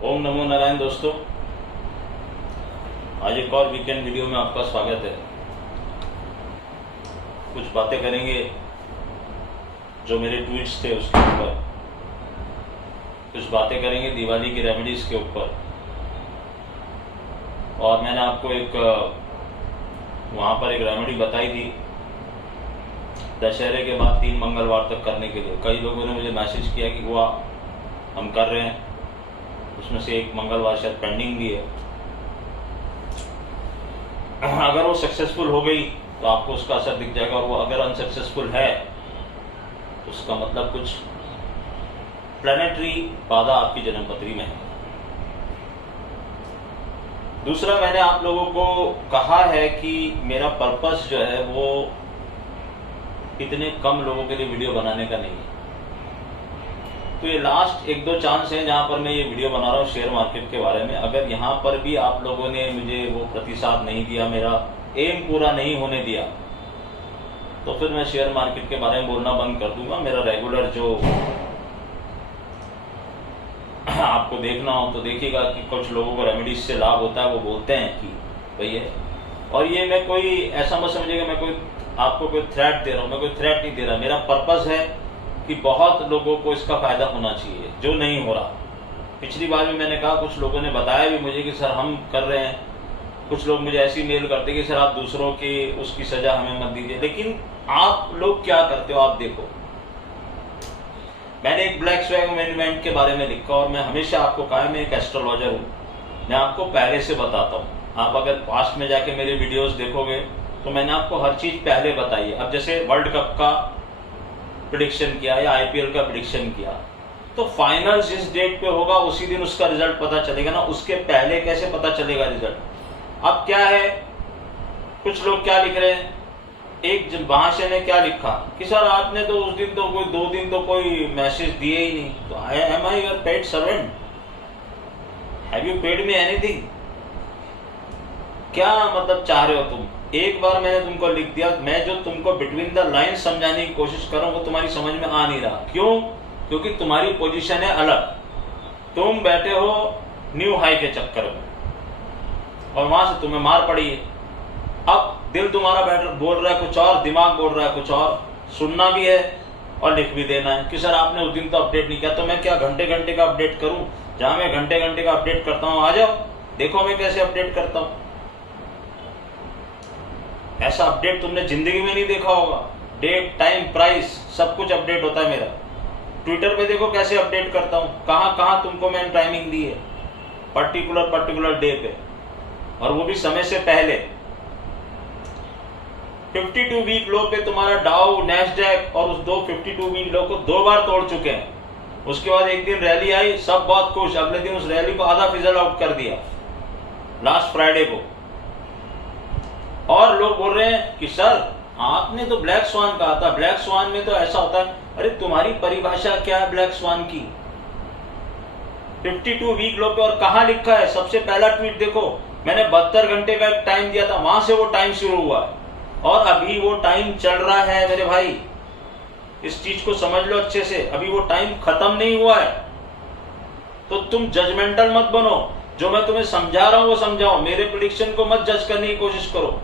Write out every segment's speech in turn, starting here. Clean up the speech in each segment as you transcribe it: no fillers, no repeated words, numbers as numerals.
ओम नमो नारायण दोस्तों, आज एक और वीकेंड वीडियो में आपका स्वागत है। कुछ बातें करेंगे जो मेरे ट्वीट्स थे उसके ऊपर, कुछ बातें करेंगे दिवाली की रेमेडीज के ऊपर। और मैंने आपको एक वहाँ पर एक रेमेडी बताई थी दशहरे के बाद 3 मंगलवार तक करने के लिए। कई लोगों ने मुझे मैसेज किया कि हुआ हम कर रहे हैं, उसमें से एक मंगलवार शायद पेंडिंग भी है। अगर वो सक्सेसफुल हो गई तो आपको उसका असर दिख जाएगा, और वो अगर अनसक्सेसफुल है तो उसका मतलब कुछ प्लैनेटरी बाधा आपकी जन्मपत्री में है। दूसरा, मैंने आप लोगों को कहा है कि मेरा पर्पस जो है वो इतने कम लोगों के लिए वीडियो बनाने का नहीं है। तो ये लास्ट 1-2 चांस हैं जहां पर मैं ये वीडियो बना रहा हूँ शेयर मार्केट के बारे में। अगर यहाँ पर भी आप लोगों ने मुझे वो प्रतिसाद नहीं दिया, मेरा एम पूरा नहीं होने दिया, तो फिर मैं शेयर मार्केट के बारे में बोलना बंद कर दूंगा। मेरा रेगुलर जो आपको देखना हो तो देखिएगा कि कुछ लोगों को रेमेडीज से लाभ होता है, वो बोलते हैं कि भैया। और ये मैं कोई ऐसा मत समझिएगा मैं कोई आपको कोई थ्रेट दे रहा हूँ, मैं कोई थ्रेट नहीं दे रहा। मेरा पर्पस है कि बहुत लोगों को इसका फायदा होना चाहिए जो नहीं हो रहा। पिछली बार भी मैंने कहा, कुछ लोगों ने बताया भी मुझे कि सर हम कर रहे हैं। कुछ लोग मुझे ऐसी मेल करते कि सर आप दूसरों की उसकी सजा हमें मत दीजिए। लेकिन आप लोग क्या करते हो आप देखो। मैंने एक ब्लैक स्वैग मूवमेंट के बारे में लिखा और मैं हमेशा आपको कहा मैं एक एस्ट्रोलॉजर हूँ। मैं आपको पहले से बताता हूँ। आप अगर पास्ट में जाके मेरे वीडियोस देखोगे तो मैंने आपको हर चीज पहले बताई है। अब जैसे वर्ल्ड कप का प्रेडिक्शन किया या आईपीएल का प्रेडिक्शन किया, तो फाइनल जिस डेट पे होगा उसी दिन उसका रिजल्ट पता चलेगा ना, उसके पहले कैसे पता चलेगा रिजल्ट। अब क्या है, कुछ लोग क्या लिख रहे हैं, एक भाषा ने क्या लिखा कि सर आपने तो उस दिन तो कोई 2 दिन तो कोई मैसेज दिए ही नहीं, तो am I your paid servant, have you paid me anything. क्या मतलब चाह रहे हो तुम। एक बार मैंने तुमको लिख दिया, मैं जो तुमको बिटवीन द लाइन समझाने की कोशिश कर रहा हूं वो तुम्हारी समझ में आ नहीं रहा। क्यों? क्योंकि तुम्हारी पोजीशन है अलग। तुम बैठे हो न्यू हाई के चक्कर में और वहां से तुम्हें मार पड़ी है। अब दिल तुम्हारा बैठ बोल रहा है कुछ और, दिमाग बोल रहा है कुछ और। सुनना भी है और लिख भी देना है कि सर आपने उस दिन तो अपडेट नहीं किया। तो मैं क्या घंटे घंटे का अपडेट करूं? जहां मैं घंटे घंटे का अपडेट करता हूं, आ जाओ देखो मैं कैसे अपडेट करता हूं। ऐसा अपडेट तुमने जिंदगी में नहीं देखा होगा। डेट, टाइम, प्राइस सब कुछ अपडेट होता है मेरा। ट्विटर पे देखो कैसे अपडेट करता हूं, कहां कहां तुमको मैंने टाइमिंग दी है पर्टिकुलर डे पे, और वो भी समय से पहले। 52 वीक लो पे तुम्हारा डाउ, नैस्डैक और उस 52 वीक लो को 2 बार तोड़ चुके हैं। उसके बाद एक दिन रैली आई, सब बहुत खुश, अगले दिन उस रैली को आधा फिजल आउट कर दिया लास्ट फ्राइडे को। और लोग बोल रहे हैं कि सर आपने तो ब्लैक स्वान कहा था, ब्लैक स्वान में तो ऐसा होता है। अरे तुम्हारी परिभाषा क्या है ब्लैक स्वान की? 52 वीक लो पे और कहां लिखा है? सबसे पहला ट्वीट देखो, मैंने 72 घंटे का एक टाइम दिया था, वहां से वो टाइम शुरू हुआ है और अभी वो टाइम चल रहा है मेरे भाई। इस चीज को समझ लो अच्छे से, अभी वो टाइम खत्म नहीं हुआ है। तो तुम जजमेंटल मत बनो, जो मैं तुम्हें समझा रहा हूं वो समझाओ, मेरे प्रेडिक्शन को मत जज करने की कोशिश करो।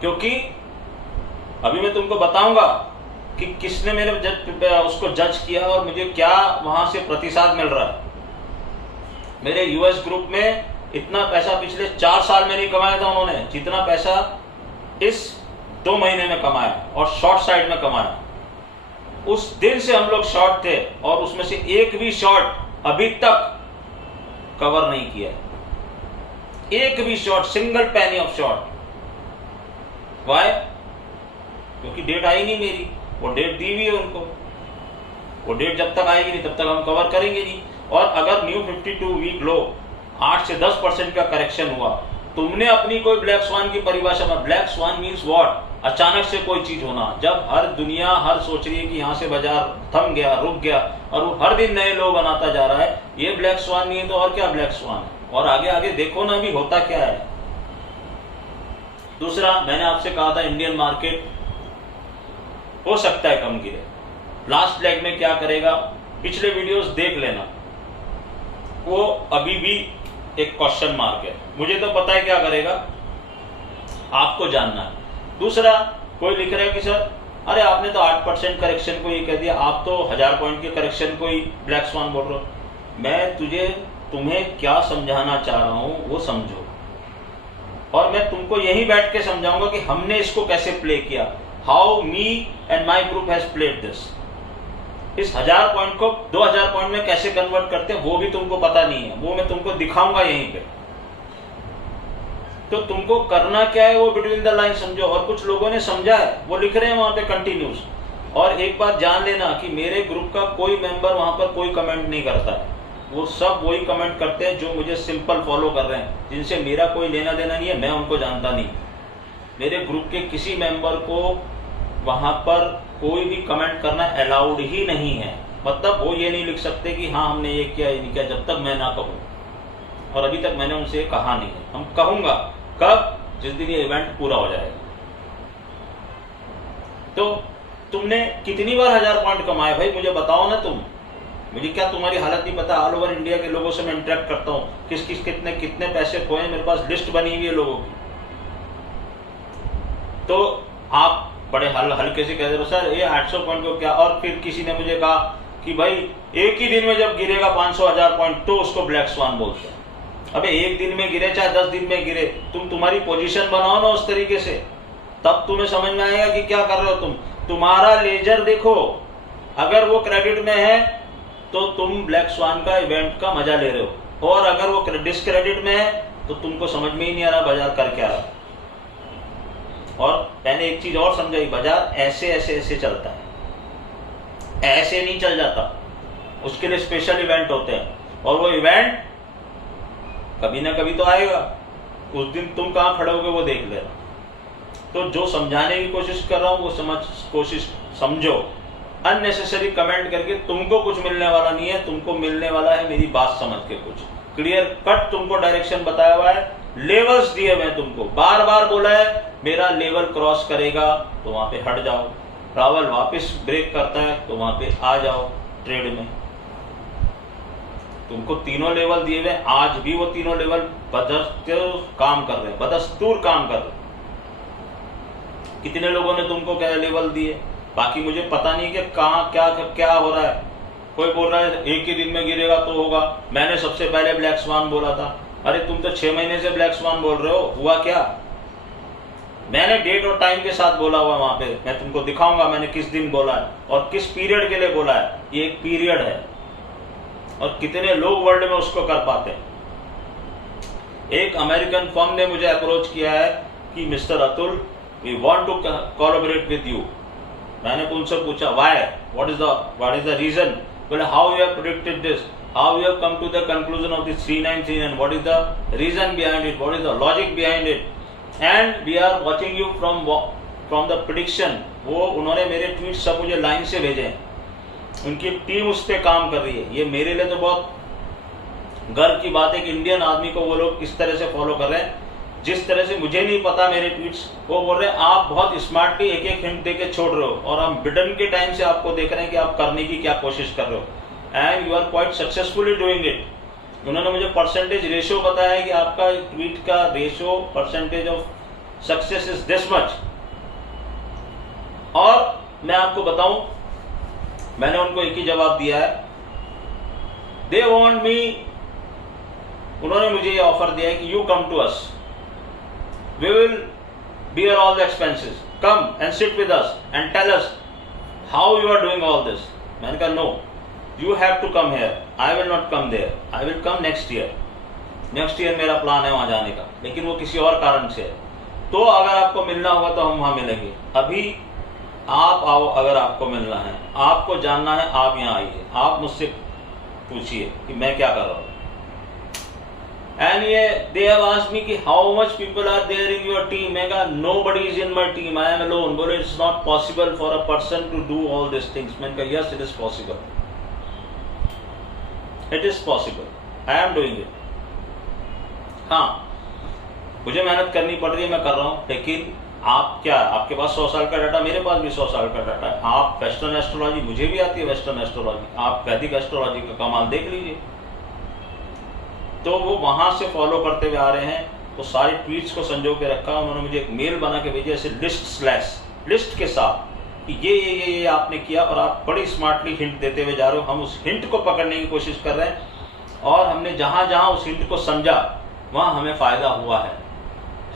क्योंकि अभी मैं तुमको बताऊंगा कि किसने मेरे उसको जज किया और मुझे क्या वहां से प्रतिसाद मिल रहा है। मेरे यूएस ग्रुप में इतना पैसा पिछले 4 साल में नहीं कमाया था उन्होंने, जितना पैसा इस 2 महीने में कमाया और शॉर्ट साइड में कमाया। उस दिन से हम लोग शॉर्ट थे और उसमें से एक भी शॉर्ट अभी तक कवर नहीं किया, एक भी short, single penny of short. Why? क्योंकि डेट आई नहीं मेरी, वो डेट दी हुई है उनको। वो डेट जब तक आएगी नहीं तब तक हम कवर करेंगे नहीं। और अगर न्यू 52 वीक लो 8 से 10% का करेक्शन हुआ, तुमने अपनी कोई ब्लैक स्वान की परिभाषा में, ब्लैक स्वान मीन्स व्हाट? अचानक से कोई चीज होना, जब हर दुनिया हर सोच रही है कि यहां से बाजार थम गया, रुक गया, और वो हर दिन नए लो बनाता जा रहा है। ये ब्लैक स्वान नहीं है तो और क्या ब्लैक स्वान है? और आगे आगे देखो ना भी होता क्या है। दूसरा, मैंने आपसे कहा था इंडियन मार्केट हो सकता है कम गिरे। लास्ट लेग में क्या करेगा, पिछले वीडियोस देख लेना। अभी भी एक क्वेश्चन मार्क है। मुझे तो पता है क्या करेगा, आपको जानना है। दूसरा, कोई लिख रहा है कि सर अरे आपने तो 8% करेक्शन को ये कह दिया, आप तो 1000 पॉइंट के करेक्शन को ही ब्लैक स्वान बोल रहे हो। मैं तुम्हें क्या समझाना चाह रहा हूं वो समझो, और मैं तुमको यही बैठ के समझाऊंगा कि हमने इसको कैसे प्ले किया, how me and my group has played this. इस 1000 पॉइंट को 2000 पॉइंट में कैसे कन्वर्ट करते हैं वो भी तुमको पता नहीं है, वो मैं तुमको दिखाऊंगा यहीं पे। तो तुमको करना क्या है वो बिटवीन द लाइन समझो। और कुछ लोगों ने समझा है, वो लिख रहे हैं वहां पे कंटिन्यूस। और एक बात जान लेना कि मेरे ग्रुप का कोई मेंबर वहां पर कोई कमेंट नहीं करता है, वो सब वही कमेंट करते हैं जो मुझे सिंपल फॉलो कर रहे हैं, जिनसे मेरा कोई लेना देना नहीं है, मैं उनको जानता नहीं। मेरे ग्रुप के किसी मेंबर को वहां पर कोई भी कमेंट करना अलाउड ही नहीं है। मतलब वो ये नहीं लिख सकते कि हाँ हमने ये किया ये नहीं किया, जब तक मैं ना कहूँ। और अभी तक मैंने उनसे कहा नहीं है। हम कहूंगा कब, जिस दिन ये इवेंट पूरा हो जाएगा। तो तुमने कितनी बार 1000 पॉइंट कमाए भाई, मुझे बताओ ना तुम। मुझे क्या तुम्हारी हालत नहीं पता? ऑल ओवर इंडिया के लोगों से मैं इंटरेक्ट करता हूँ, किस किस कितने कितने पैसे खोए, मेरे पास लिस्ट बनी हुई है लोगों की। तो आप बड़े हल्के से कह रहे हो सर ये 800 पॉइंट को क्या। और फिर किसी ने मुझे कहा कि भाई एक ही दिन में जब गिरेगा 500-1000 पॉइंट तो उसको ब्लैक स्वान बोलते हैं। अबे एक दिन में गिरे चाहे 10 दिन में गिरे, तुम्हारी पोजीशन बनाओ ना उस तरीके से, तब तुम्हें समझ में आएगा कि क्या कर रहे हो तुम। तुम्हारा लेजर देखो, अगर वो क्रेडिट में है तो तुम ब्लैक स्वान का इवेंट का मजा ले रहे हो, और अगर वो डिस्क्रेडिट में है तो तुमको समझ में ही नहीं आ रहा बाजार कर क्या रहा। और मैंने एक चीज और समझाई, बाजार ऐसे ऐसे ऐसे चलता है, ऐसे नहीं चल जाता। उसके लिए स्पेशल इवेंट होते हैं, और वो इवेंट कभी ना कभी तो आएगा। उस दिन तुम कहां खड़े होगे वो देख लेना। तो जो समझाने की कोशिश कर रहा हूं वो समझो। अननेसेसरी कमेंट करके तुमको कुछ मिलने वाला नहीं है, तुमको मिलने वाला है मेरी बात समझ के कुछ क्लियर कट। तुमको डायरेक्शन बताया हुआ है, लेवल्स दिए हुए तुमको, बार बार बोला है मेरा लेवल क्रॉस करेगा तो वहां पे हट जाओ, रावल वापस ब्रेक करता है तो वहां पे आ जाओ ट्रेड में। तुमको तीनों लेवल दिए हुए, आज भी वो तीनों लेवल बदस्तूर काम कर रहे हैं, बदस्तूर काम कर रहे हैं। कितने लोगों ने तुमको क्या लेवल दिए, बाकी मुझे पता नहीं कि कहाँ क्या हो रहा है। कोई बोल रहा है एक ही दिन में गिरेगा तो होगा, मैंने सबसे पहले ब्लैक स्वान बोला था। अरे तुम तो 6 महीने से ब्लैक स्वान बोल रहे हो, हुआ क्या? मैंने डेट और टाइम के साथ बोला हुआ वहां पे, मैं तुमको दिखाऊंगा मैंने किस दिन बोला है और किस पीरियड के लिए बोला है। ये एक पीरियड है, और कितने लोग वर्ल्ड में उसको कर पाते हैं। एक अमेरिकन फर्म ने मुझे अप्रोच किया है कि mister Atul we want to collaborate with you. मैंने उनसे पूछा why, what is the reason? बोले how you have predicted this, how you have come to the conclusion of this 399, what is the reason behind it, what is the logic behind it, and we are watching you from the prediction. वो उन्होंने मेरे tweet सब मुझे line से भेजे हैं, उनकी team उस पर काम कर रही है। ये मेरे लिए तो बहुत गर्व की बात है कि इंडियन आदमी को वो लोग इस तरह से फॉलो कर रहे हैं, जिस तरह से मुझे नहीं पता मेरे ट्वीट्स। वो बोल रहे हैं आप बहुत स्मार्टली एक एक हिंट देके छोड़ रहे हो, और हम बिडन के टाइम से आपको देख रहे हैं कि आप करने की क्या कोशिश कर रहे हो, and you are quite successfully doing it. उन्होंने मुझे परसेंटेज रेशियो बताया है कि आपका ट्वीट का ratio percentage of success is this much. और मैं आपको बताऊं, मैंने उनको एक ही जवाब दिया है, दे वांट मी, उन्होंने मुझे ये ऑफर दिया है कि you come to us, we will bear all the expenses, come and sit with us and tell us how you are doing all this. मैंने कहा no, you have to come here, I will not come there, I will come next year. Next year मेरा plan है वहां जाने का, लेकिन वो किसी और कारण से है। तो अगर आपको मिलना होगा तो हम वहां मिलेंगे। अभी आप आओ, अगर आपको मिलना है, आपको जानना है, आप यहाँ आइए, आप मुझसे पूछिए कि मैं क्या कर रहा हूँ। And they have asked me कि how much people are there in your team? मैं कहा nobody is in my team, I am alone. बोले it's not possible for a person to do all these things. मैंने कहा yes it is possible, it is possible, I am doing it. हाँ, मुझे मेहनत करनी पड़ रही है, मैं कर रहा हूँ, लेकिन आप क्या, आपके पास 100 साल का डाटा, मेरे पास भी 100 साल का डाटा है। आप वेस्टर्न एस्ट्रोलॉजी, मुझे भी आती है वेस्टर्न एस्ट्रोलॉजी, आप वैदिक एस्ट्रोलॉजी का कमाल देख लीजिए। तो वो वहाँ से फॉलो करते हुए आ रहे हैं। तो सारे ट्वीट्स को संजो के रखा, उन्होंने मुझे एक मेल बना के भेजी ऐसे लिस्ट के साथ कि ये आपने किया, और आप बड़ी स्मार्टली हिंट देते हुए जा रहे हो। हम उस हिंट को पकड़ने की कोशिश कर रहे हैं, और हमने जहाँ जहाँ उस हिंट को समझा वहाँ हमें फ़ायदा हुआ है।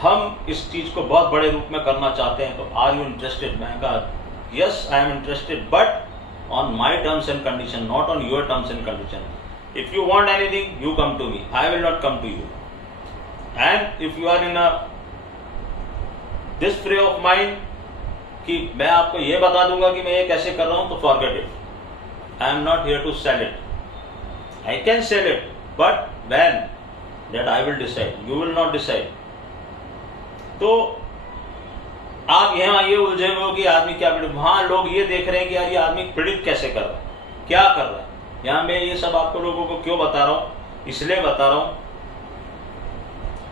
हम इस चीज़ को बहुत बड़े रूप में करना चाहते हैं। तो आर यू इंटरेस्टेड? मैंने कहा yes I am interested, but on my terms and condition, not on your terms and condition. If you want anything, you come to me. I will not come to you. And if you are in a this frame of mind कि मैं आपको ये बता दूंगा कि मैं ये कैसे कर रहा हूं, तो forget it. I am not here to sell it. I can sell it, but when that I will decide. You will not decide. तो आप यहाँ ये उलझे हुए हो कि आदमी क्या प्रिडिक्ट, वहाँ लोग ये देख रहे हैं कि यार ये आदमी प्रिडिक्ट कैसे कर रहा है, क्या कर रहा है। यहाँ मैं ये सब आपको लोगों को क्यों बता रहा हूँ, इसलिए बता रहा हूँ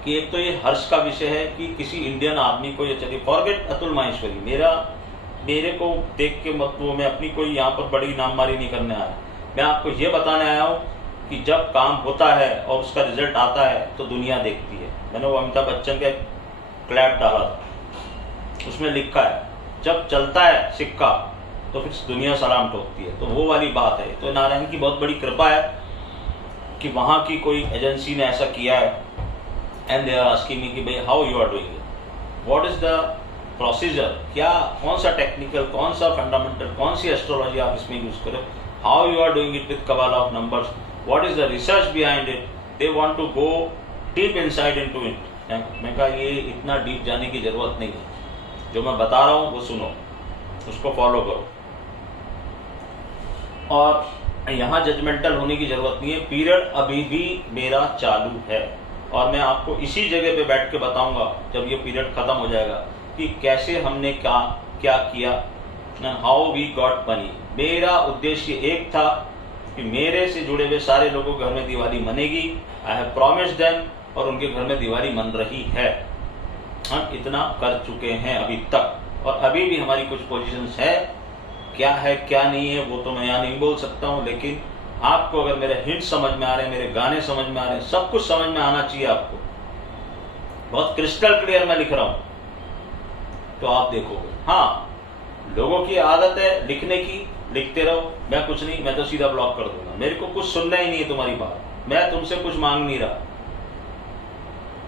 कि एक तो ये हर्ष का विषय है कि किसी इंडियन आदमी को ये चलिए, फॉरगेट अतुल माहेश्वरी, मेरे को देख के मत, वो मैं अपनी कोई यहाँ पर बड़ी नाममारी नहीं करने आया। मैं आपको ये बताने आया हूँ कि जब काम होता है और उसका रिजल्ट आता है तो दुनिया देखती है। मैंने वो अमिताभ बच्चन का क्लैप डाला था, उसमें लिखा है जब चलता है सिक्का तो फिर दुनिया सलाम ठोकती है। तो वो वाली बात है। तो नारायण की बहुत बड़ी कृपा है कि वहाँ की कोई एजेंसी ने ऐसा किया है, and they are asking me कि भाई how you are doing it, what is the procedure, क्या कौन सा टेक्निकल, कौन सा फंडामेंटल, कौन सी एस्ट्रोलॉजी आप इसमें यूज करो, how you are doing it with Kabbalah of numbers, what is the research behind it, they want to go deep inside into it. मैं कहा ये इतना डीप जाने की जरूरत नहीं है, जो मैं बता रहा हूँ वो सुनो, उसको फॉलो करो, और यहाँ जजमेंटल होने की जरूरत नहीं है। पीरियड अभी भी मेरा चालू है, और मैं आपको इसी जगह पे बैठ के बताऊंगा जब ये पीरियड खत्म हो जाएगा कि कैसे हमने क्या किया, हाउ वी गॉट मनी। मेरा उद्देश्य एक था कि मेरे से जुड़े हुए सारे लोगों के घर में दिवाली मनेगी। आई हैव प्रॉमिस्ड देम, और उनके घर में दिवाली मन रही है। हम इतना कर चुके हैं अभी तक, और अभी भी हमारी कुछ पोजीशंस है क्या नहीं है वो तो मैं यहाँ नहीं बोल सकता हूँ, लेकिन आपको अगर मेरे हिंट समझ में आ रहे हैं, मेरे गाने समझ में आ रहे हैं, सब कुछ समझ में आना चाहिए आपको, बहुत क्रिस्टल क्लियर मैं लिख रहा हूँ, तो आप देखोगे। हाँ, लोगों की आदत है लिखने की, लिखते रहो, मैं कुछ नहीं, मैं तो सीधा ब्लॉक कर दूंगा, मेरे को कुछ सुनना ही नहीं है तुम्हारी बात, मैं तुमसे कुछ मांग नहीं रहा,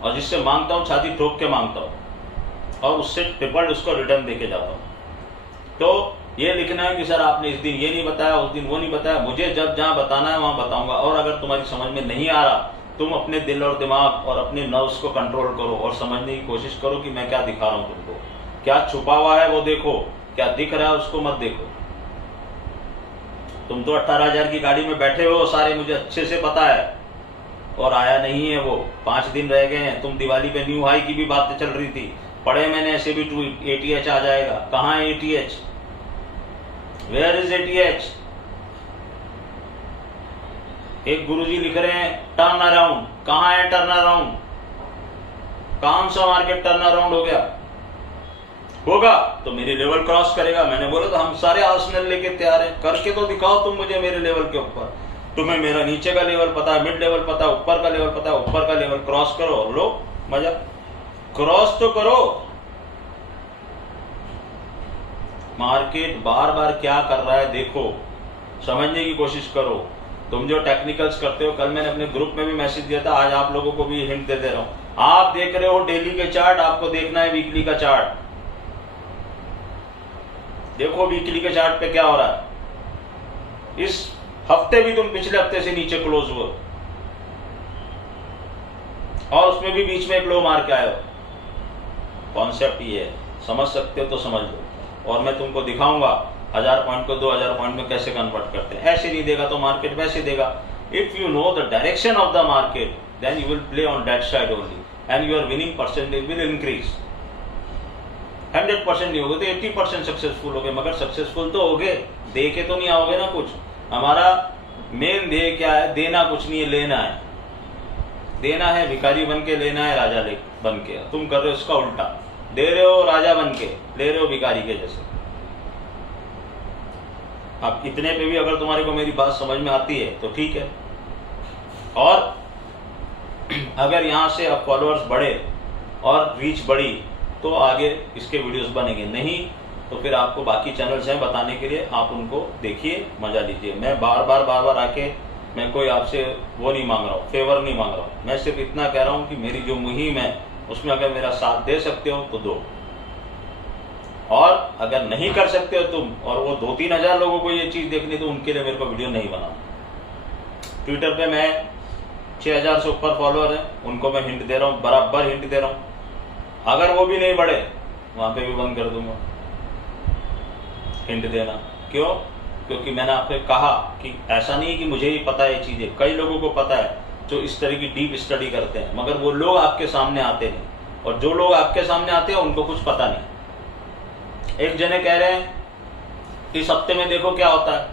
और जिससे मांगता हूँ छाती ठोक के मांगता हूँ, और उससे ट्रिपल उसको रिटर्न देके जाता हूँ। तो ये लिखना है कि सर आपने इस दिन ये नहीं बताया, उस दिन वो नहीं बताया, मुझे जब जहाँ बताना है वहाँ बताऊंगा। और अगर तुम्हारी समझ में नहीं आ रहा, तुम अपने दिल और दिमाग और अपने नर्व्स को कंट्रोल करो और समझने की कोशिश करो कि मैं क्या दिखा रहा हूँ तुमको, क्या छुपा हुआ है वो देखो, क्या दिख रहा है उसको मत देखो। तुम तो 18,000 की गाड़ी में बैठे हो, सारे मुझे अच्छे से पता है, और आया नहीं है वो, 5 दिन रह गए हैं। तुम दिवाली पे न्यू हाई की भी बातें चल रही थी, पढ़े मैंने ऐसे भी ट्वीट, ATH आ जाएगा। कहाँ है ATH? Where is ATH? एक गुरुजी लिख रहे हैं टर्न अराउंड, कहाँ है टर्न अराउंड? कौन सा मार्केट टर्न अराउंड हो गया? होगा तो मेरी लेवल क्रॉस करेगा। मैंने बोला तो हम सारे आर्सेनल लेके तैयार हैं, करके तो दिखाओ तुम मुझे मेरे लेवल के ऊपर। तुम्हें मेरा नीचे का लेवल पता है, मिड लेवल पता है, ऊपर का लेवल पता है, ऊपर का लेवल क्रॉस करो और लो मजा, क्रॉस तो करो। मार्केट बार बार क्या कर रहा है देखो, समझने की कोशिश करो। तुम जो टेक्निकल्स करते हो, कल मैंने अपने ग्रुप में भी मैसेज दिया था, आज आप लोगों को भी हिंट दे रहा हूं। आप देख रहे हो डेली के चार्ट, आपको देखना है वीकली का चार्ट। देखो वीकली के चार्ट पे क्या हो रहा है। इस हफ्ते भी तुम पिछले हफ्ते से नीचे क्लोज हुए, और उसमें भी बीच में एक लो मार के आए हो। कॉन्सेप्ट ये है, समझ सकते हो तो समझ लो, और मैं तुमको दिखाऊंगा 1000 पॉइंट को 2000 पॉइंट में कैसे कन्वर्ट करते हैं। ऐसे नहीं देगा तो मार्केट वैसे देगा। If you know the direction of the market, then you will play on that side only, and your winning percentage will increase. 100% नहीं होगे तो 80% सक्सेसफुल हो गए, मगर सक्सेसफुल तो हो गए, दे के तो नहीं आओगे ना कुछ। हमारा मेन ध्येय क्या है? देना कुछ नहीं है, लेना है। देना है भिखारी बन के, लेना है राजा बन के। तुम कर रहे हो इसका उल्टा, दे रहे हो राजा बन के, ले रहे हो भिखारी के जैसे। अब इतने पे भी अगर तुम्हारे को मेरी बात समझ में आती है तो ठीक है। और अगर यहाँ से अब फॉलोअर्स बढ़े और रीच बढ़ी तो आगे इसके वीडियोस बनेंगे, नहीं तो फिर आपको बाकी चैनल्स हैं बताने के लिए, आप उनको देखिए, मजा लीजिए। मैं बार बार आके मैं कोई आपसे वो नहीं मांग रहा हूँ, फेवर नहीं मांग रहा हूँ। मैं सिर्फ इतना कह रहा हूँ कि मेरी जो मुहिम है उसमें अगर मेरा साथ दे सकते हो तो दो, और अगर नहीं कर सकते हो तुम, और वो 2-3 हजार लोगों को ये चीज देखनी, तो उनके लिए मेरे को वीडियो नहीं बना। ट्विटर पे मैं 6000 से ऊपर फॉलोअर है, उनको मैं हिंट दे रहा हूँ, बराबर हिंट दे रहा हूँ। अगर वो भी नहीं बढ़े वहां पे भी बंद कर दूंगा हिंट देना। क्यों? क्योंकि मैंने आपको कहा कि ऐसा नहीं कि मुझे ही पता है ये चीजें, कई लोगों को पता है जो इस तरह की डीप स्टडी करते हैं, मगर वो लोग आपके सामने आते नहीं, और जो लोग आपके सामने आते हैं उनको कुछ पता नहीं। एक जने कह रहे हैं इस हफ्ते में देखो क्या होता है,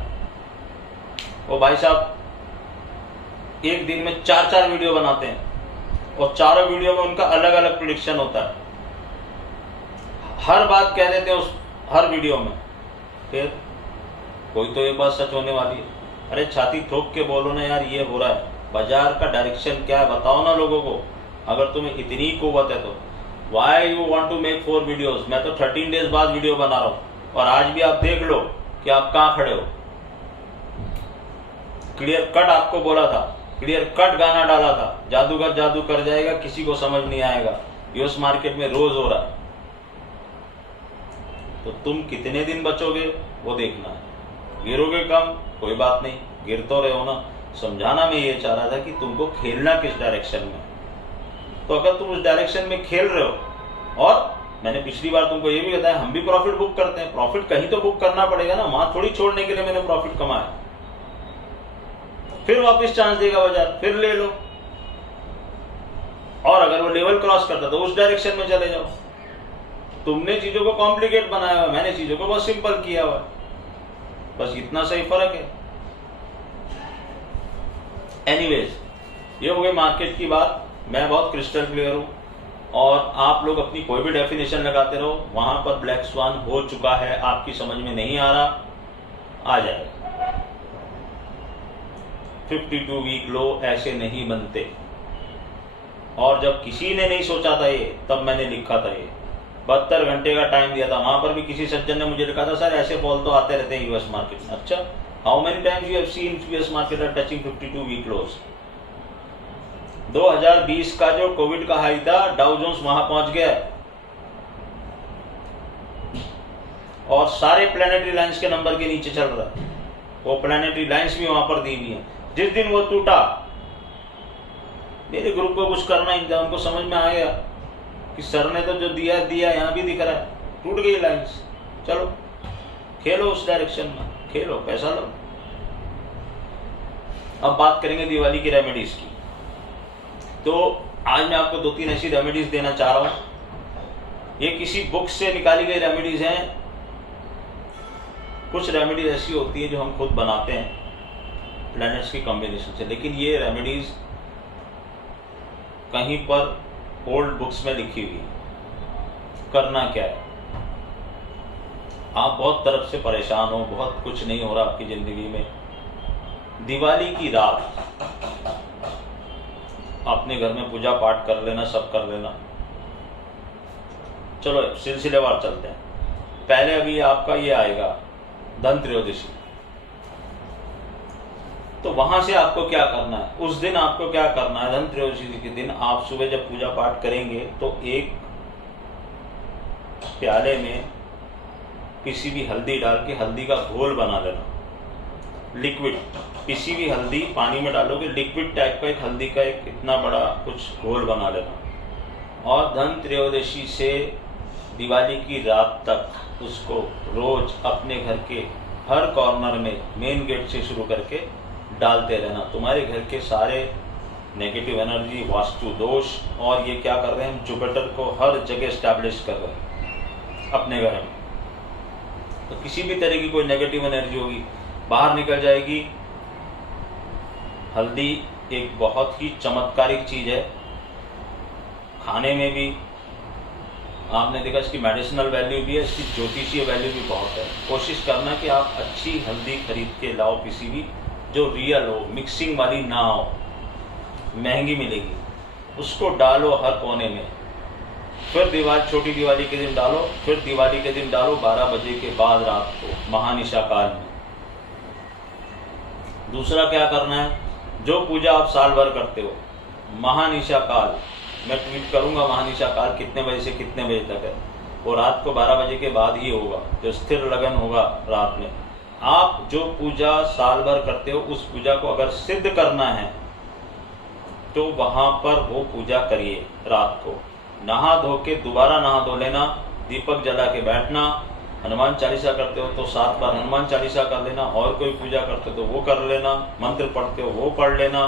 वो भाई साहब एक दिन में 4 वीडियो बनाते हैं, और चारों वीडियो में उनका अलग अलग प्रेडिक्शन होता है, हर बात कह देते हैं उस हर वीडियो में। फिर कोई तो एक बात सच होने वाली है। अरे छाती ठोक के बोलो ना यार, ये हो रहा है, बाजार का डायरेक्शन क्या है बताओ ना लोगों को। अगर तुम्हें इतनी कुव्वत है तो why you want to make 4 videos. मैं तो 13 डेज बाद वीडियो बना रहा हूं, और आज भी आप देख लो कि आप कहां खड़े हो। क्लियर कट आपको बोला था, क्लियर कट गाना डाला था, जादूगर जादू कर जाएगा, किसी को समझ नहीं आएगा। यूएस मार्केट में रोज हो रहा है, तो तुम कितने दिन बचोगे वो देखना है। गिरोगे कम कोई बात नहीं, गिर तो रहे हो ना। समझाना मैं ये चाह रहा था कि तुमको खेलना किस डायरेक्शन में, तो अगर तुम उस डायरेक्शन में खेल रहे हो, और मैंने पिछली बार तुमको ये भी बताया हम भी प्रॉफिट बुक करते हैं, प्रॉफिट कहीं तो बुक करना पड़ेगा ना, वहां थोड़ी छोड़ने के लिए मैंने प्रॉफिट कमाया। फिर वापस चांस देगा बाजार, फिर ले लो, और अगर वो लेवल क्रॉस करता तो उस डायरेक्शन में चले जाओ। तुमने चीजों को कॉम्प्लिकेट बनाया हुआ, मैंने चीजों को बहुत सिंपल किया हुआ, बस इतना सही फर्क है। एनीवेज, ये हो गई मार्केट की बात। मैं बहुत क्रिस्टल क्लियर हूं, और आप लोग अपनी कोई भी डेफिनेशन लगाते रहो, वहां पर ब्लैक स्वान हो चुका है, आपकी समझ में नहीं आ रहा, आ जाएगा। 52 वीक लो ऐसे नहीं बनते, और जब किसी ने नहीं सोचा था ये, तब मैंने लिखा था ये 72 घंटे का टाइम दिया था। वहां पर भी किसी सज्जन ने मुझे लिखा था सर ऐसे फॉल तो आते रहते हैं यूएस मार्केट में। अच्छा, how many times you have seen US market are touching 52 week lows? 2020 का जो कोविड का हाई था, डाउ जोन्स वहां पहुंच गया, और सारे प्लैनेटरी लाइंस के नंबर के नीचे चल रहा है। वो प्लैनेटरी लाइंस भी वहां पर दी हुई है। जिस दिन वो टूटा, मेरे ग्रुप को कुछ करना ही था, उनको समझ में आ गया कि सर ने तो जो दिया यहाँ भी दिख रहा है, टूट गई लाइंस, चलो खेलो उस डायरेक्शन में, खेलो, पैसा लो। अब बात करेंगे दिवाली की रेमेडीज की। तो आज मैं आपको 2-3 ऐसी रेमेडीज देना चाह रहा हूं। ये किसी बुक से निकाली गई रेमेडीज हैं। कुछ रेमेडीज ऐसी होती है जो हम खुद बनाते हैं प्लैनेट्स की कॉम्बिनेशन से, लेकिन ये रेमेडीज कहीं पर ओल्ड बुक्स में लिखी हुई है। करना क्या है, आप बहुत तरफ से परेशान हो, बहुत कुछ नहीं हो रहा आपकी जिंदगी में, दिवाली की रात अपने घर में पूजा पाठ कर लेना, सब कर लेना। चलो सिलसिलेवार चलते हैं। पहले अभी आपका ये आएगा धनत्रयोदशी, तो वहां से आपको क्या करना है, उस दिन आपको क्या करना है। धनत्रयोदशी के दिन आप सुबह जब पूजा पाठ करेंगे तो एक प्याले में पिसी हुई हल्दी डाल के हल्दी का घोल बना लेना, लिक्विड। पिसी हुई हल्दी पानी में डालोगे, लिक्विड टाइप का एक हल्दी का एक इतना बड़ा कुछ घोल बना लेना, और धनत्रयोदशी से दिवाली की रात तक उसको रोज अपने घर के हर कॉर्नर में, मेन गेट से शुरू करके डालते रहना। तुम्हारे घर के सारे नेगेटिव एनर्जी, वास्तु दोष, और ये क्या कर रहे हैं, जुपिटर को हर जगह स्टैब्लिश कर रहे हैं अपने घर में। तो किसी भी तरह की कोई नेगेटिव एनर्जी होगी बाहर निकल जाएगी। हल्दी एक बहुत ही चमत्कारिक चीज है, खाने में भी आपने देखा इसकी मेडिसिनल वैल्यू भी है, इसकी ज्योतिषीय वैल्यू भी बहुत है। कोशिश करना कि आप अच्छी हल्दी खरीद के लाओ, किसी भी जो रियल हो, मिक्सिंग वाली ना हो, महंगी मिलेगी। उसको डालो हर कोने में। फिर छोटी दिवाली के दिन डालो, फिर दिवाली के दिन डालो 12 बजे के बाद रात को महानिशा काल में। दूसरा क्या करना है, जो पूजा आप साल भर करते हो, महानिशा काल, मैं ट्वीट करूंगा महानिशा काल कितने बजे से कितने बजे तक है, वो रात को 12 बजे के बाद ही होगा, जो स्थिर लगन होगा रात में। आप जो पूजा साल भर करते हो उस पूजा को अगर सिद्ध करना है तो वहां पर वो पूजा करिए। रात को नहा धो के दोबारा नहा धो लेना, दीपक जला के बैठना, हनुमान चालीसा करते हो तो 7 बार हनुमान चालीसा कर लेना, और कोई पूजा करते हो तो वो कर लेना, मंत्र पढ़ते हो वो पढ़ लेना,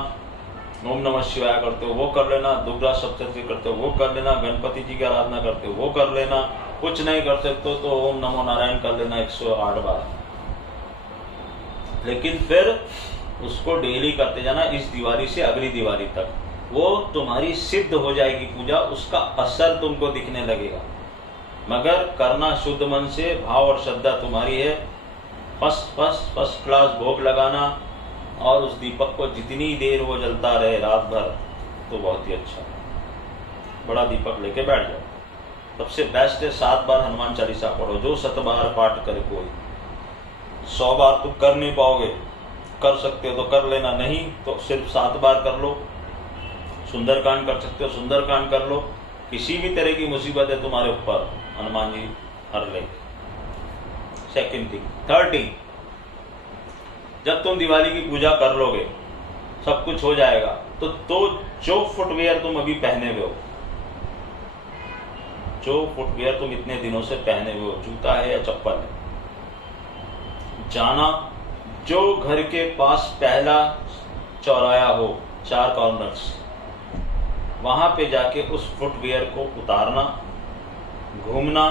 ओम नमः शिवाय करते हो वो कर लेना, दुर्गा सप्तशती करते हो वो कर लेना, गणपति जी की आराधना करते हो वो कर लेना, कुछ नहीं कर सकते तो ओम नमो नारायण कर लेना 108 बार। लेकिन फिर उसको डेली करते जाना, इस दिवाली से अगली दिवाली तक। वो तुम्हारी सिद्ध हो जाएगी पूजा, उसका असर तुमको दिखने लगेगा। मगर करना शुद्ध मन से, भाव और श्रद्धा तुम्हारी है। फर्स्ट क्लास भोग लगाना, और उस दीपक को जितनी देर वो जलता रहे रात भर तो बहुत ही अच्छा। बड़ा दीपक लेके बैठ जाओ। सबसे बेस्ट है 7 बार हनुमान चालीसा पढ़ो, जो 7 बार पाठ करे कोई। 100 बार तुम कर नहीं पाओगे, कर सकते हो तो कर लेना, नहीं तो सिर्फ 7 बार कर लो। सुंदरकांड कर सकते हो सुंदरकांड कर लो। किसी भी तरह की मुसीबत है तुम्हारे ऊपर, हनुमान जी हर ले। सेकंड थिंग, थर्ड थिंग, जब तुम दिवाली की पूजा कर लोगे, सब कुछ हो जाएगा, तो जो फुटवेयर तुम अभी पहने हुए हो, जो फुटवेयर तुम इतने दिनों से पहने हुए हो, जूता है या चप्पल है, जाना जो घर के पास पहला चौराया हो, 4 कॉर्नर्स, वहां पे जाके उस फुटवेयर को उतारना, घूमना,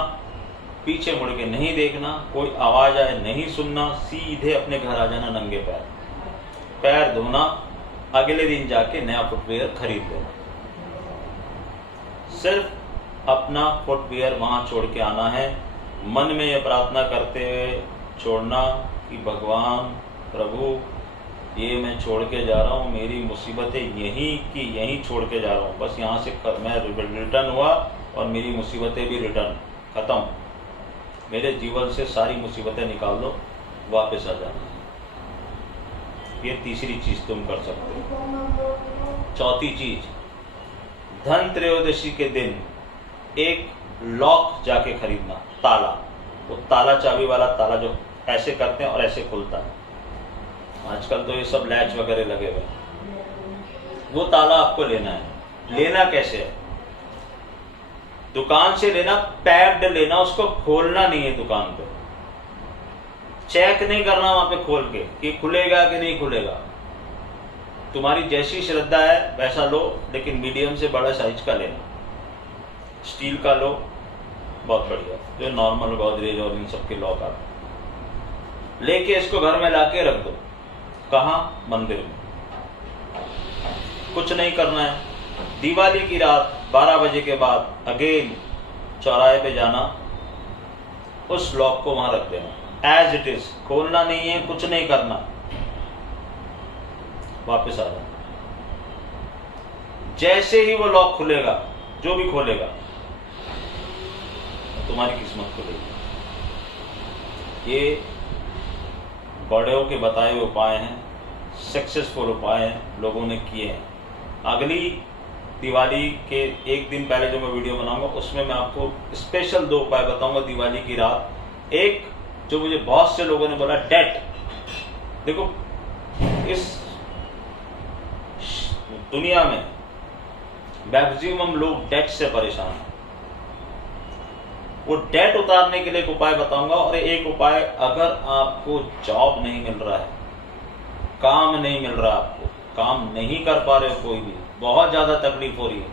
पीछे मुड़ के नहीं देखना, कोई आवाज आए नहीं सुनना, सीधे अपने घर आ जाना नंगे पैर धोना, अगले दिन जाके नया फुटवेयर खरीद लेना। सिर्फ अपना फुटवेयर वहां छोड़ के आना है। मन में यह प्रार्थना करते हुए छोड़ना कि भगवान प्रभु, ये मैं छोड़ के जा रहा हूँ, मेरी मुसीबतें यहीं छोड़ के जा रहा हूँ, बस यहाँ से मैं रिटर्न हुआ और मेरी मुसीबतें भी रिटर्न खत्म, मेरे जीवन से सारी मुसीबतें निकाल दो, वापस आ जाना। ये तीसरी चीज तुम कर सकते हो। चौथी चीज, धन त्रयोदशी के दिन एक लॉक जाके खरीदना, ताला, वो ताला चाबी वाला ताला जो ऐसे करते हैं और ऐसे खुलता है। आजकल तो ये सब लैच वगैरह लगे हुए, वो ताला आपको लेना है। लेना कैसे है? दुकान से लेना, पैक्ड लेना, उसको खोलना नहीं है दुकान पे, चेक नहीं करना वहां पे खोल के कि खुलेगा कि नहीं खुलेगा। तुम्हारी जैसी श्रद्धा है वैसा लो, लेकिन मीडियम से बड़ा साइज का लेना। स्टील का लो, बहुत बढ़िया, जो नॉर्मल गोदरेज और इन सब के लॉक आते, लेके इसको घर में लाके रख दो। कहाँ? मंदिर में। कुछ नहीं करना है। दिवाली की रात 12 बजे के बाद अगेन चौराहे पे जाना, उस लॉक को वहां रख देना एज इट इज, खोलना नहीं है, कुछ नहीं करना, वापस आ जाना। जैसे ही वो लॉक खुलेगा, जो भी खोलेगा, तुम्हारी किस्मत खुलेगी। ये बड़ों के बताए हुए उपाय हैं, सक्सेसफुल उपाय हैं, लोगों ने किए हैं। अगली दिवाली के एक दिन पहले जो मैं वीडियो बनाऊंगा उसमें मैं आपको स्पेशल 2 उपाय बताऊंगा दिवाली की रात। एक जो मुझे बहुत से लोगों ने बोला, डेट। देखो, इस दुनिया में मैक्सिमम लोग डेट से परेशान हैं। वो डेट उतारने के लिए एक उपाय बताऊंगा। और एक उपाय, अगर आपको जॉब नहीं मिल रहा है, काम नहीं मिल रहा, आपको काम नहीं कर पा रहे हो, कोई भी बहुत ज्यादा तकलीफ हो रही है,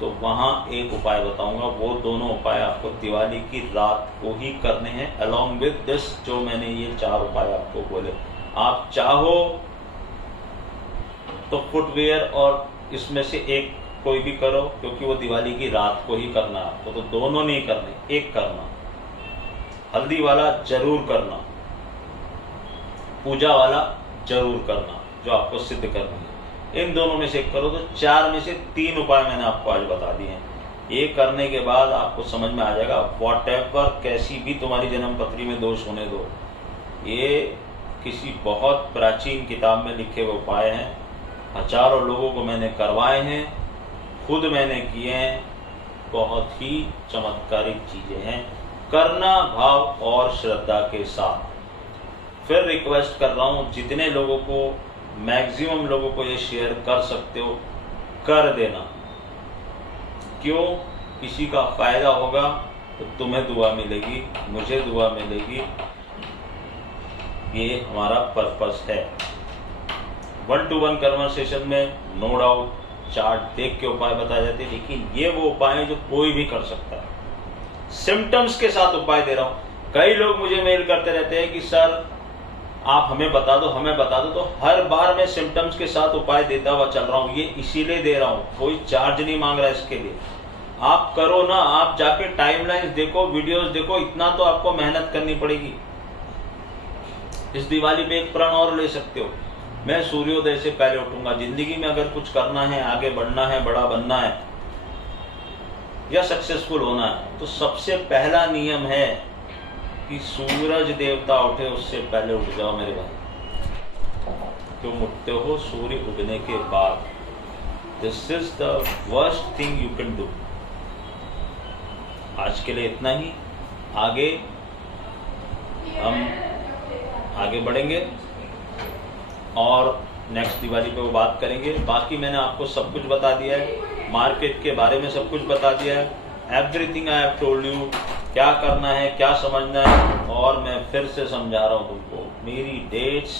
तो वहां एक उपाय बताऊंगा। वो दोनों उपाय आपको दिवाली की रात को ही करने हैं, अलॉन्ग विद दिस जो मैंने ये 4 उपाय आपको बोले। आप चाहो तो फुटवेयर और इसमें से एक कोई भी करो, क्योंकि वो दिवाली की रात को ही करना है आपको, तो दोनों नहीं करने, एक करना। हल्दी वाला जरूर करना, पूजा वाला जरूर करना, जो आपको सिद्ध करनी है। इन दोनों में से एक करो। तो 4 में से 3 उपाय मैंने आपको आज बता दिए हैं। ये करने के बाद आपको समझ में आ जाएगा, वॉटएवर कैसी भी तुम्हारी जन्म पत्री में दोष होने दो, ये किसी बहुत प्राचीन किताब में लिखे हुए उपाय हैं। हजारों लोगों को मैंने करवाए हैं, खुद मैंने किए हैं। बहुत ही चमत्कारिक चीजें हैं, करना भाव और श्रद्धा के साथ। फिर रिक्वेस्ट कर रहा हूं, जितने लोगों को, मैक्सिमम लोगों को ये शेयर कर सकते हो कर देना। क्यों? किसी का फायदा होगा तो तुम्हें दुआ मिलेगी, मुझे दुआ मिलेगी। ये हमारा पर्पस है। 1-to-1 कन्वर्सेशन में नो डाउट चार्ट देख के उपाय बताए जाते हैं, लेकिन ये वो उपाय है जो कोई भी कर सकता है। सिम्टम्स के साथ उपाय दे रहा हूं। कई लोग मुझे मेल करते रहते हैं कि सर आप हमें बता दो, हमें बता दो। तो हर बार मैं सिम्टम्स के साथ उपाय देता हुआ चल रहा हूं। ये इसीलिए दे रहा हूं, कोई चार्ज नहीं मांग रहा इसके लिए। आप करो ना, आप जाके टाइमलाइंस देखो, वीडियोस देखो, इतना तो आपको मेहनत करनी पड़ेगी। इस दिवाली पे एक प्रण और ले सकते हो, मैं सूर्योदय से पहले उठूंगा। जिंदगी में अगर कुछ करना है, आगे बढ़ना है, बड़ा बनना है या सक्सेसफुल होना है, तो सबसे पहला नियम है कि सूरज देवता उठे उससे पहले उठ जाओ मेरे भाई। तुम उठते हो सूर्य उगने के बाद। This is the worst thing you can do. आज के लिए इतना ही। आगे हम आगे बढ़ेंगे और नेक्स्ट दिवाली पे वो बात करेंगे। बाकी मैंने आपको सब कुछ बता दिया है, मार्केट के बारे में सब कुछ बता दिया है। Everything I have told you, क्या करना है, क्या समझना है। और मैं फिर से समझा रहा हूँ तुमको, मेरी डेट्स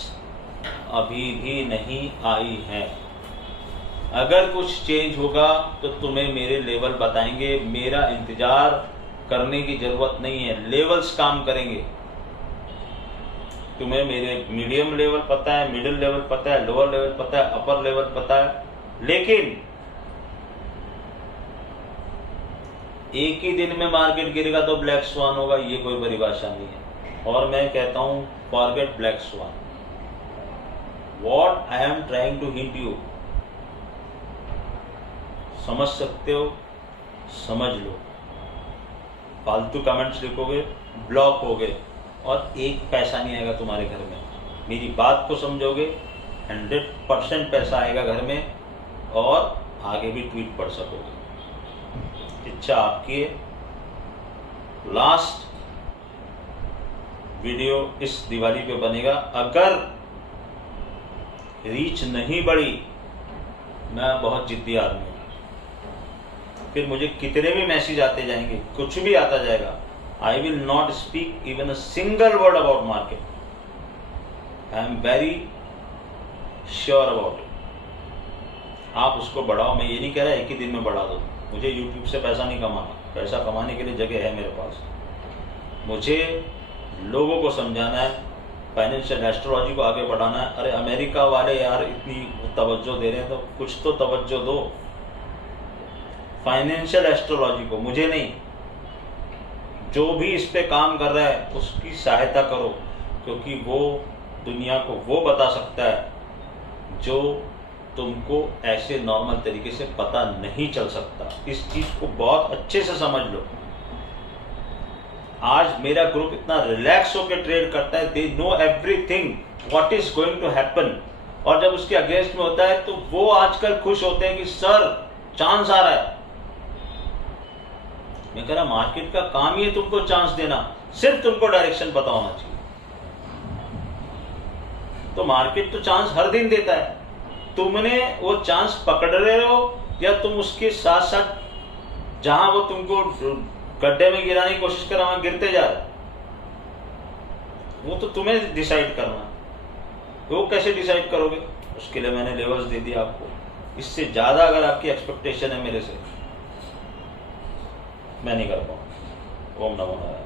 अभी भी नहीं आई हैं। अगर कुछ चेंज होगा तो तुम्हें मेरे लेवल बताएंगे। मेरा इंतजार करने की जरूरत नहीं है, लेवल्स काम करेंगे। तुम्हें मेरे मीडियम लेवल पता है, मिडिल लेवल पता है, लोअर लेवल पता है, अपर लेवल पता है, लेकिन एक ही दिन में मार्केट गिरेगा तो ब्लैक स्वान होगा, ये कोई परिभाषा नहीं है। और मैं कहता हूं forget black swan. What I am trying to hint you, समझ सकते हो, समझ लो। फालतू कमेंट्स लिखोगे ब्लॉक होगे और 1 पैसा नहीं आएगा तुम्हारे घर में। मेरी बात को समझोगे 100% पैसा आएगा घर में और आगे भी ट्वीट पढ़ सकोगे। इच्छा आपकी है। लास्ट वीडियो इस दिवाली पे बनेगा। अगर रीच नहीं बढ़ी, मैं बहुत जिद्दी आदमी हूं, फिर मुझे कितने भी मैसेज आते जाएंगे, कुछ भी आता जाएगा, I will not speak even a single word about market. I am very sure about it. आप उसको बढ़ाओ, मैं ये नहीं कह रहा एक ही दिन में बढ़ा दो। मुझे YouTube से पैसा नहीं कमाना, पैसा कमाने के लिए जगह है मेरे पास। मुझे लोगों को समझाना है, फाइनेंशियल एस्ट्रोलॉजी को आगे बढ़ाना है। अरे अमेरिका वाले यार इतनी तवज्जो दे रहे हैं तो कुछ तो तवज्जो दो फाइनेंशियल एस्ट्रोलॉजी को, मुझे नहीं। जो भी इस पे काम कर रहा है उसकी सहायता करो, क्योंकि वो दुनिया को वो बता सकता है जो तुमको ऐसे नॉर्मल तरीके से पता नहीं चल सकता। इस चीज को बहुत अच्छे से समझ लो। आज मेरा ग्रुप इतना रिलैक्स होकर ट्रेड करता है, they know everything what is going to happen. और जब उसके अगेंस्ट में होता है तो वो आजकल खुश होते हैं कि सर चांस आ रहा है। मैं कह रहा मार्केट का काम ही है तुमको चांस देना, सिर्फ तुमको डायरेक्शन पता होना चाहिए। तो मार्केट तो चांस हर दिन देता है, तुमने वो चांस पकड़ रहे हो या तुम उसके साथ साथ जहां वो तुमको गड्ढे में गिराने की कोशिश कर रहा वहां गिरते जा रहे, वो तो तुम्हें डिसाइड करना है। वो कैसे डिसाइड करोगे? उसके लिए मैंने लेवल्स दे दिया आपको। इससे ज्यादा अगर आपकी एक्सपेक्टेशन है मेरे से, मैं नहीं कर पाऊंगा। ओम नमो नारायण।